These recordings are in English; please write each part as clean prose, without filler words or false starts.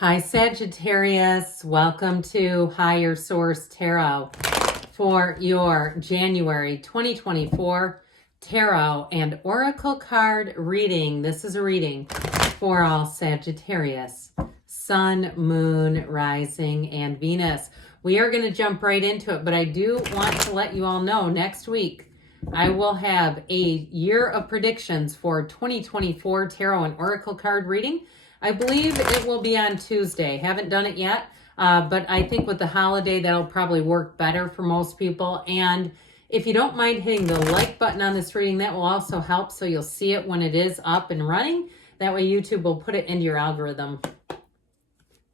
Hi, Sagittarius. Welcome to Higher Source Tarot for your January 2024 Tarot and Oracle card reading. This is a reading for all Sagittarius, Sun, Moon, Rising, and Venus. We are going to jump right into it, but I do want to let you all know next week I will have a year of predictions for 2024 Tarot and Oracle card reading. I believe it will be on Tuesday. Haven't done it yet, but I think with the holiday, that'll probably work better for most people. And if you don't mind hitting the like button on this reading, that will also help so you'll see it when it is up and running. That way YouTube will put it into your algorithm.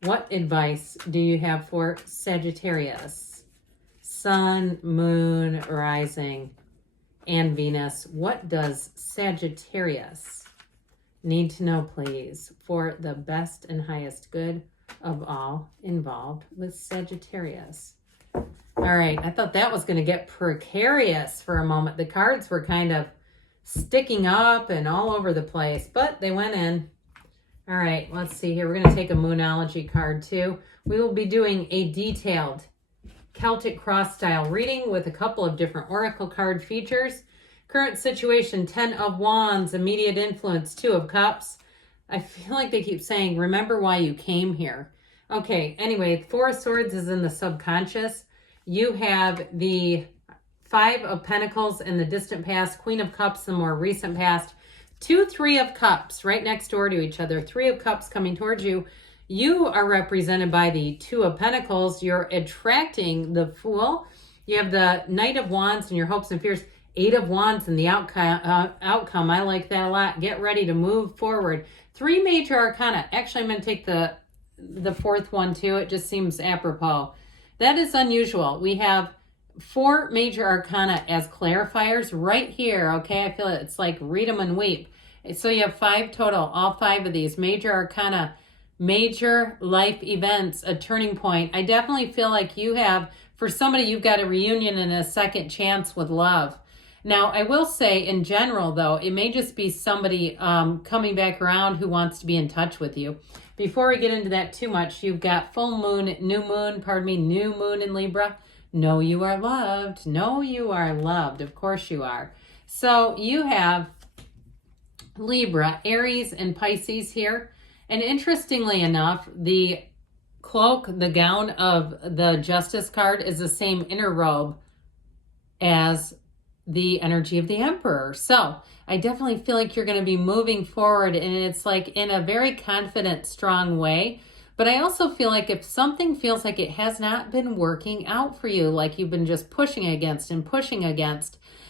What advice do you have for Sagittarius? Sun, Moon, Rising, and Venus. What does Sagittarius need to know, please, for the best and highest good of all involved with Sagittarius? All right, I thought that was going to get precarious for a moment. The cards were kind of sticking up and all over the place, but they went in. All right, let's see here. We're going to take a Moonology card too. We will be doing a detailed Celtic cross style reading with a couple of different oracle card features. Current situation, 10 of Wands, immediate influence, 2 of Cups. I feel like they keep saying, remember why you came here. Okay, anyway, 4 of Swords is in the subconscious. You have the 5 of Pentacles in the distant past, Queen of Cups, the more recent past. 2, 3 of Cups right next door to each other. 3 of Cups coming towards you. You are represented by the 2 of Pentacles. You're attracting the Fool. You have the Knight of Wands and your hopes and fears. 8 of Wands and the outcome. I like that a lot. Get ready to move forward. 3 major arcana. Actually, I'm going to take the 4th one too. It just seems apropos. That is unusual. We have 4 major arcana as clarifiers right here. Okay, I feel it's like read them and weep. So you have 5 total. All 5 of these major arcana, major life events, a turning point. I definitely feel like you have, for somebody, you've got a reunion and a second chance with love. Now, I will say in general, though, it may just be somebody coming back around who wants to be in touch with you. Before we get into that too much, you've got full moon, new moon in Libra. Know you are loved. Know you are loved. Of course you are. So you have Libra, Aries, and Pisces here. And interestingly enough, the cloak, the gown of the Justice card is the same inner robe as the energy of the Emperor. So I definitely feel like you're going to be moving forward, and it's like in a very confident, strong way. But I also feel like if something feels like it has not been working out for you, like you've been just pushing against,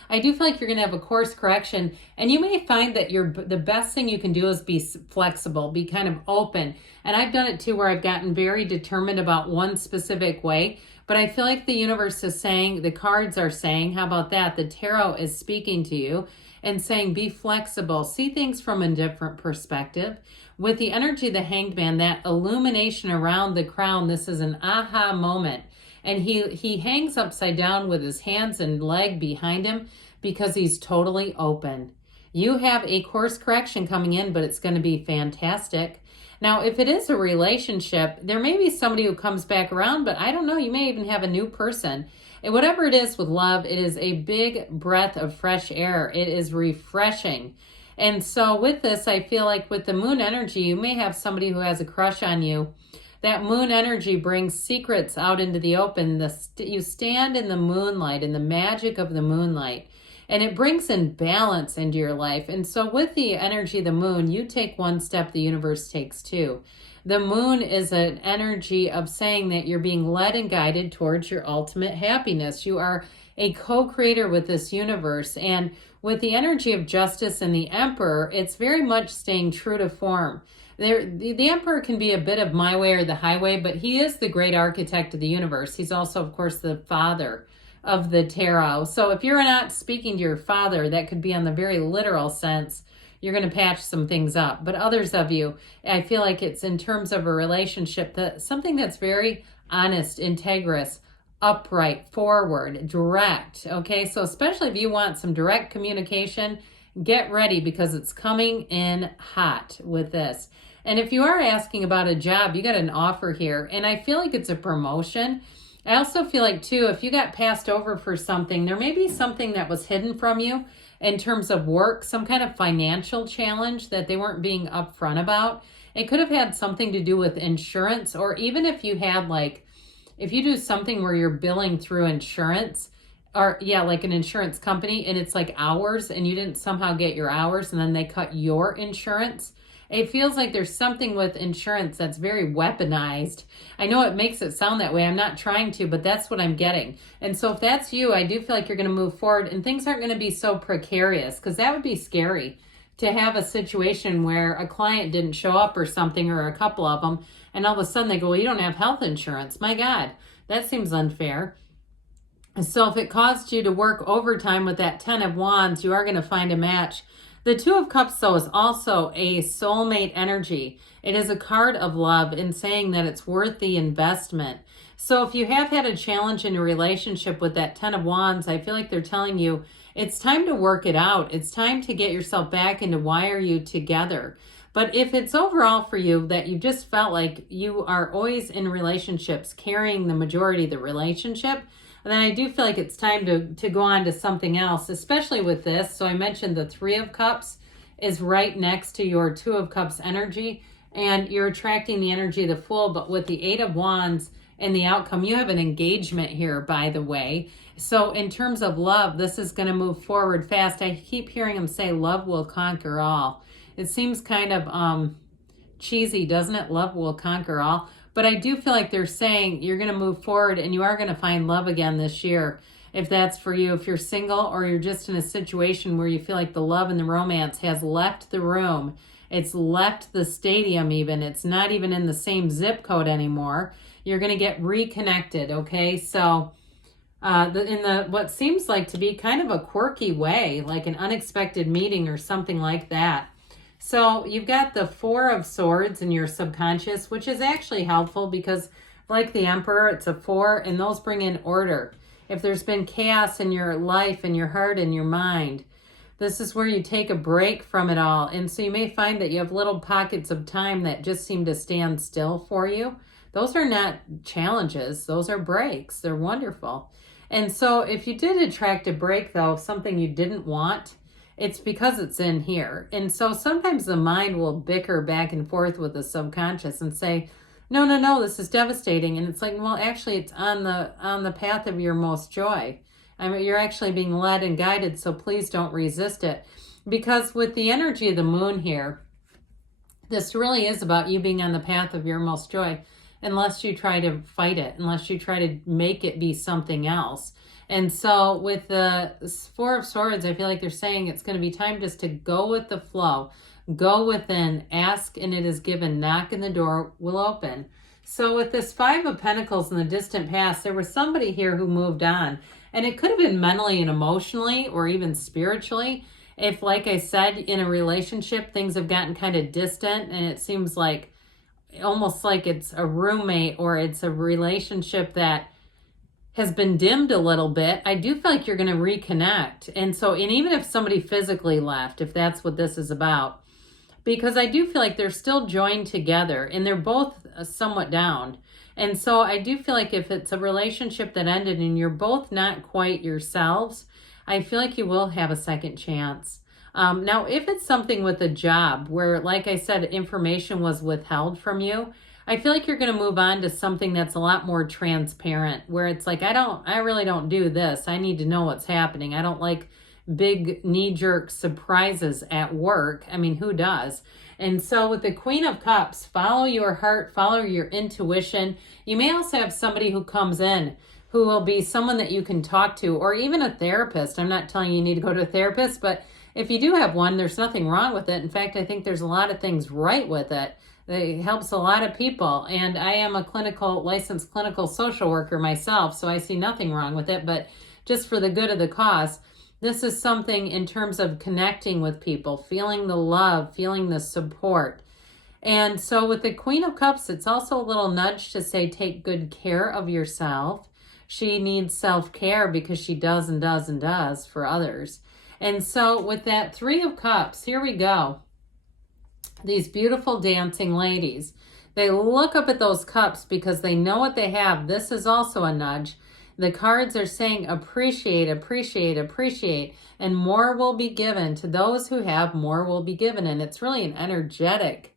I do feel like you're going to have a course correction, and you may find that the best thing you can do is be flexible, be kind of open. And I've done it too, where I've gotten very determined about one specific way. But I feel like the universe is saying, the cards are saying, how about that? The tarot is speaking to you and saying, be flexible. See things from a different perspective. With the energy of the Hanged Man, that illumination around the crown, this is an aha moment. And he hangs upside down with his hands and leg behind him because he's totally open. You have a course correction coming in, but it's going to be fantastic. Now, if it is a relationship, there may be somebody who comes back around, but I don't know, you may even have a new person. And whatever it is with love, it is a big breath of fresh air. It is refreshing. And so with this, I feel like with the moon energy, you may have somebody who has a crush on you. That moon energy brings secrets out into the open. You stand in the moonlight, in the magic of the moonlight. And it brings in balance into your life. And so with the energy of the moon, you take one step, the universe takes 2. The moon is an energy of saying that you're being led and guided towards your ultimate happiness. You are a co-creator with this universe. And with the energy of Justice and the Emperor, it's very much staying true to form. The Emperor can be a bit of my way or the highway, but he is the great architect of the universe. He's also, of course, the father of the tarot. So if you're not speaking to your father, that could be on the very literal sense. You're going to patch some things up. But others of you, I feel like it's in terms of a relationship, something that's very honest, integrous, upright, forward, direct. Okay, so especially if you want some direct communication, get ready because it's coming in hot with this. And if you are asking about a job, you got an offer here. And I feel like it's a promotion. I also feel like, too, if you got passed over for something, there may be something that was hidden from you in terms of work, some kind of financial challenge that they weren't being upfront about. It could have had something to do with insurance, or even if you had if you do something where you're billing through insurance, or like an insurance company, and it's like hours and you didn't somehow get your hours and then they cut your insurance. It feels like there's something with insurance that's very weaponized. I know it makes it sound that way. I'm not trying to, but that's what I'm getting. And so if that's you, I do feel like you're going to move forward and things aren't going to be so precarious, because that would be scary to have a situation where a client didn't show up or something, or a couple of them, and all of a sudden they go, well, you don't have health insurance. My God, that seems unfair. So if it caused you to work overtime with that 10 of Wands, you are going to find a match. The 2 of Cups, though, is also a soulmate energy. It is a card of love in saying that it's worth the investment. So if you have had a challenge in a relationship with that 10 of Wands, I feel like they're telling you it's time to work it out. It's time to get yourself back into why are you together. But if it's overall for you that you just felt like you are always in relationships carrying the majority of the relationship, then I do feel like it's time to go on to something else, especially with this. So I mentioned the 3 of Cups is right next to your 2 of Cups energy, and you're attracting the energy of the Fool. But with the 8 of Wands and the outcome, you have an engagement here, by the way. So in terms of love, this is going to move forward fast. I keep hearing them say love will conquer all. It seems kind of cheesy, doesn't it? Love will conquer all. But I do feel like they're saying you're going to move forward and you are going to find love again this year, if that's for you. If you're single or you're just in a situation where you feel like the love and the romance has left the room, it's left the stadium even, it's not even in the same zip code anymore, you're going to get reconnected, okay? So in what seems like to be kind of a quirky way, like an unexpected meeting or something like that. So you've got the 4 of Swords in your subconscious, which is actually helpful because like the Emperor, it's a 4 and those bring in order. If there's been chaos in your life, in your heart, in your mind, this is where you take a break from it all. And so you may find that you have little pockets of time that just seem to stand still for you. Those are not challenges. Those are breaks. They're wonderful. And so if you did attract a break, though, something you didn't want, it's because it's in here. And so sometimes the mind will bicker back and forth with the subconscious and say, no, this is devastating. And it's like, well, actually, it's on the path of your most joy. I mean, you're actually being led and guided, so please don't resist it. Because with the energy of the moon here, this really is about you being on the path of your most joy, unless you try to fight it, unless you try to make it be something else. And so with the 4 of Swords, I feel like they're saying it's going to be time just to go with the flow. Go within, ask and it is given, knock and the door will open. So with this 5 of Pentacles in the distant past, there was somebody here who moved on. And it could have been mentally and emotionally or even spiritually. If, like I said, in a relationship, things have gotten kind of distant and it seems like almost like it's a roommate or it's a relationship that has been dimmed a little bit, I do feel like you're going to reconnect. And even if somebody physically left, if that's what this is about, because I do feel like they're still joined together and they're both somewhat down. And so I do feel like if it's a relationship that ended and you're both not quite yourselves, I feel like you will have a second chance. Now, if it's something with a job where, like I said, information was withheld from you, I feel like you're going to move on to something that's a lot more transparent, where it's like, I really don't do this. I need to know what's happening. I don't like big knee-jerk surprises at work. I mean, who does? And so with the Queen of Cups, follow your heart, follow your intuition. You may also have somebody who comes in who will be someone that you can talk to, or even a therapist. I'm not telling you need to go to a therapist, but if you do have one, there's nothing wrong with it. In fact, I think there's a lot of things right with it. It helps a lot of people. And I am a licensed clinical social worker myself, so I see nothing wrong with it. But just for the good of the cause, this is something in terms of connecting with people, feeling the love, feeling the support. And so with the Queen of Cups, it's also a little nudge to say, take good care of yourself. She needs self-care because she does and does and does for others. And so with that 3 of Cups, here we go. These beautiful dancing ladies. They look up at those cups because they know what they have. This is also a nudge. The cards are saying appreciate, appreciate, appreciate, and more will be given. To those who have, more will be given. And it's really an energetic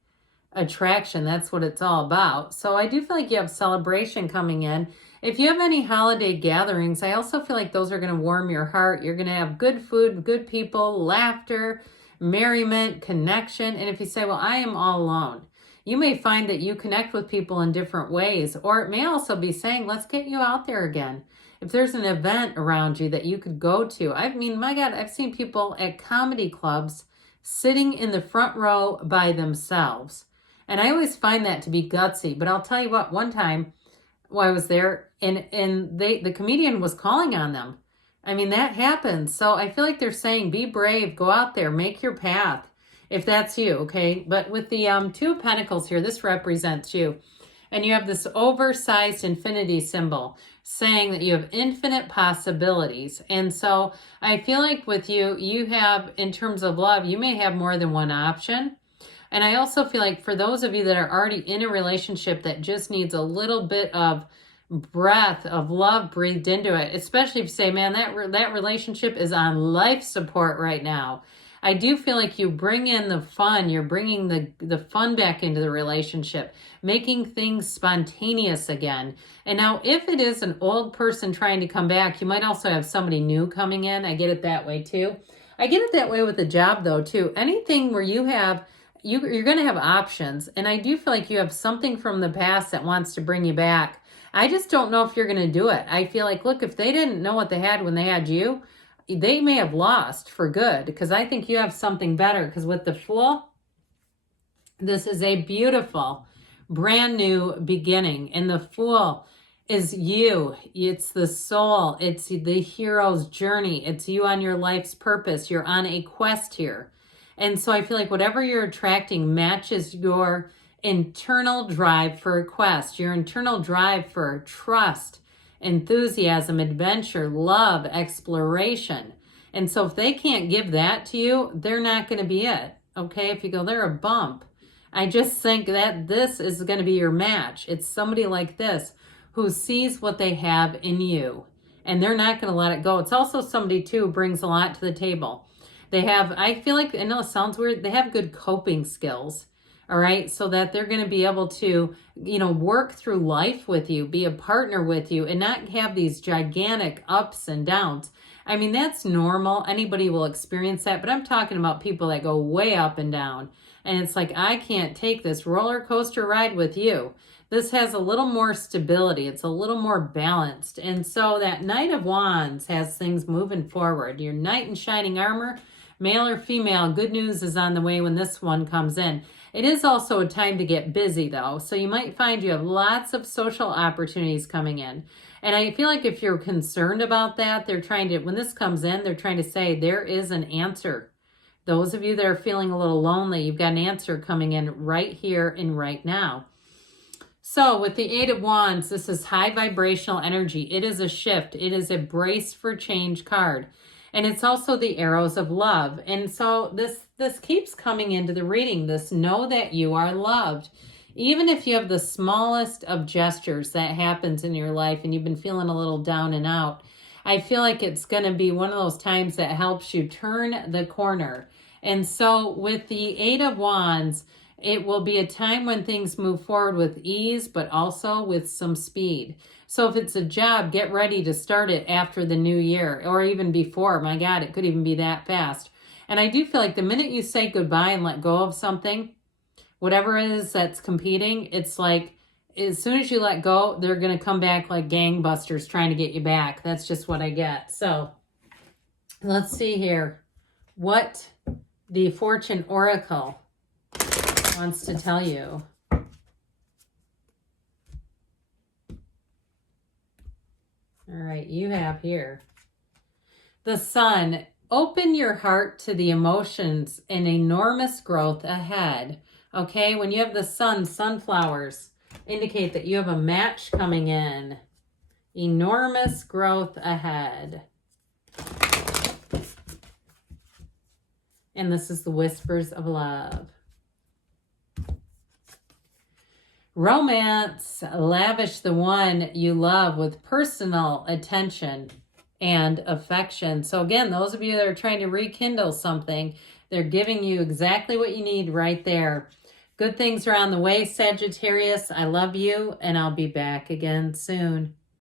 attraction. That's what it's all about. So I do feel like you have celebration coming in. If you have any holiday gatherings, I also feel like those are going to warm your heart. You're going to have good food, good people, laughter, merriment, connection. And if you say, well, I am all alone, you may find that you connect with people in different ways. Or it may also be saying, let's get you out there again. If there's an event around you that you could go to. I mean, my God, I've seen people at comedy clubs sitting in the front row by themselves. And I always find that to be gutsy. But I'll tell you what, one time while I was there, and the comedian was calling on them. I mean, that happens. So I feel like they're saying, be brave, go out there, make your path, if that's you, okay? But with the Two of Pentacles here, this represents you. And you have this oversized infinity symbol saying that you have infinite possibilities. And so I feel like with you, you have, in terms of love, you may have more than one option. And I also feel like for those of you that are already in a relationship that just needs a little bit of breath of love breathed into it, especially if you say, man, that relationship is on life support right now. I do feel like you bring in the fun. You're bringing the fun back into the relationship, making things spontaneous again. And now if it is an old person trying to come back, you might also have somebody new coming in. I get it that way too. I get it that way with the job though too. Anything where you have you're going to have options. And I do feel like you have something from the past that wants to bring you back. I just don't know if you're going to do it. I feel like, look, if they didn't know what they had when they had you, they may have lost for good, because I think you have something better. Because with the Fool, this is a beautiful, brand new beginning. And the Fool is you. It's the soul. It's the hero's journey. It's you on your life's purpose. You're on a quest here. And so I feel like whatever you're attracting matches your internal drive for a quest, your internal drive for trust, enthusiasm, adventure, love, exploration. And so if they can't give that to you, they're not going to be it. Okay, if you go, they're a bump. I just think that this is going to be your match. It's somebody like this who sees what they have in you, and they're not going to let it go. It's also somebody too who brings a lot to the table. They have, I feel like, I know it sounds weird, they have good coping skills, all right? So that they're going to be able to, work through life with you, be a partner with you, and not have these gigantic ups and downs. I mean, that's normal. Anybody will experience that, but I'm talking about people that go way up and down. And it's like, I can't take this roller coaster ride with you. This has a little more stability. It's a little more balanced. And so that Knight of Wands has things moving forward. Your knight in shining armor, male or female, good news is on the way when this one comes in. It is also a time to get busy though. So you might find you have lots of social opportunities coming in. And I feel like if you're concerned about that, they're trying to, when this comes in, they're trying to say there is an answer. Those of you that are feeling a little lonely, you've got an answer coming in right here and right now. So with the Eight of Wands, this is high vibrational energy. It is a shift. It is a brace for change card. And it's also the arrows of love. And so this keeps coming into the reading. This know that you are loved. Even if you have the smallest of gestures that happens in your life and you've been feeling a little down and out, I feel like it's going to be one of those times that helps you turn the corner. And so with the Eight of Wands, it will be a time when things move forward with ease, but also with some speed. So if it's a job, get ready to start it after the new year or even before. My God, it could even be that fast. And I do feel like the minute you say goodbye and let go of something, whatever it is that's competing, it's like as soon as you let go, they're going to come back like gangbusters trying to get you back. That's just what I get. So let's see here what the Fortune Oracle wants to tell you. All right, you have here the Sun. Open your heart to the emotions and enormous growth ahead. Okay, when you have the Sun, sunflowers indicate that you have a match coming in. Enormous growth ahead. And this is the Whispers of Love. Romance, lavish the one you love with personal attention and affection. So again, those of you that are trying to rekindle something, they're giving you exactly what you need right there. Good things are on the way, Sagittarius. I love you, and I'll be back again soon.